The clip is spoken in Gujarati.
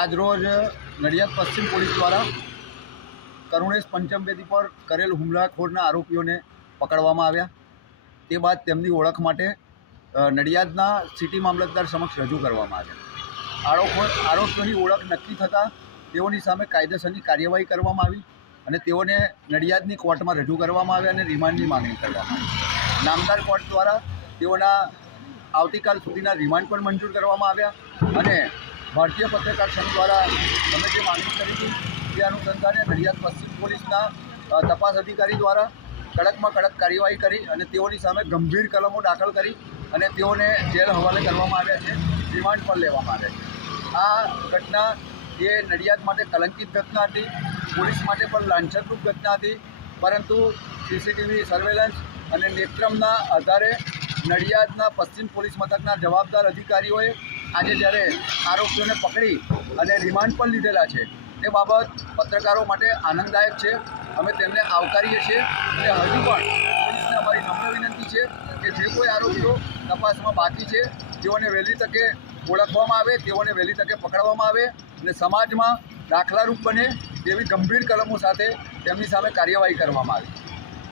આજરોજ નડિયાદ પશ્ચિમ પોલીસ દ્વારા કરુણેશ પંચમવેદી પર કરેલ હુમલાખોરના આરોપીઓને પકડવામાં આવ્યા. તે બાદ તેમની ઓળખ માટે નડિયાદના સિટી મામલતદાર સમક્ષ રજૂ કરવામાં આવ્યા. આરોપો, આરોપીઓની ઓળખ નક્કી થતાં તેઓની સામે કાયદેસરની કાર્યવાહી કરવામાં આવી અને તેઓને નડિયાદની કોર્ટમાં રજૂ કરવામાં આવ્યા અને રિમાન્ડની માંગણી કરવામાં આવી. નામદાર કોર્ટ દ્વારા તેઓના આવતીકાલ સુધીના રિમાન્ડ પણ મંજૂર કરવામાં આવ્યા અને ભારતીય પત્રકાર સંઘ દ્વારા અમે જે માંગણી કરી હતી તે અનુસંધાને નડિયાદ પશ્ચિમ પોલીસના તપાસ અધિકારી દ્વારા કડકમાં કડક કાર્યવાહી કરી અને તેઓની સામે ગંભીર કલમો દાખલ કરી અને તેઓને જેલ હવાલે કરવામાં આવ્યા છે, રિમાન્ડ પણ લેવામાં આવ્યા છે. આ ઘટના એ નડિયાદ માટે કલંકિત ઘટના હતી, પોલીસ માટે પણ લાંછનરૂપ ઘટના હતી, પરંતુ સીસીટીવી સર્વેલન્સ અને નેત્રમના આધારે નડિયાદના પશ્ચિમ પોલીસ મથકના જવાબદાર અધિકારીઓએ આજે જ્યારે આરોપીઓને પકડી અને રિમાન્ડ પણ લીધેલા છે, તે બાબત પત્રકારો માટે આનંદદાયક છે. અમે તેમને આવકારીએ છીએ અને હજુ પણ પોલીસને અમારી નમ્ર વિનંતી છે કે જે કોઈ આરોપીઓ તપાસમાં બાકી છે તેઓને વહેલી તકે ઓળખવામાં આવે, તેઓને વહેલી તકે પકડવામાં આવે અને સમાજમાં દાખલારૂપ બને તેવી ગંભીર કલમો સાથે તેમની સામે કાર્યવાહી કરવામાં આવે.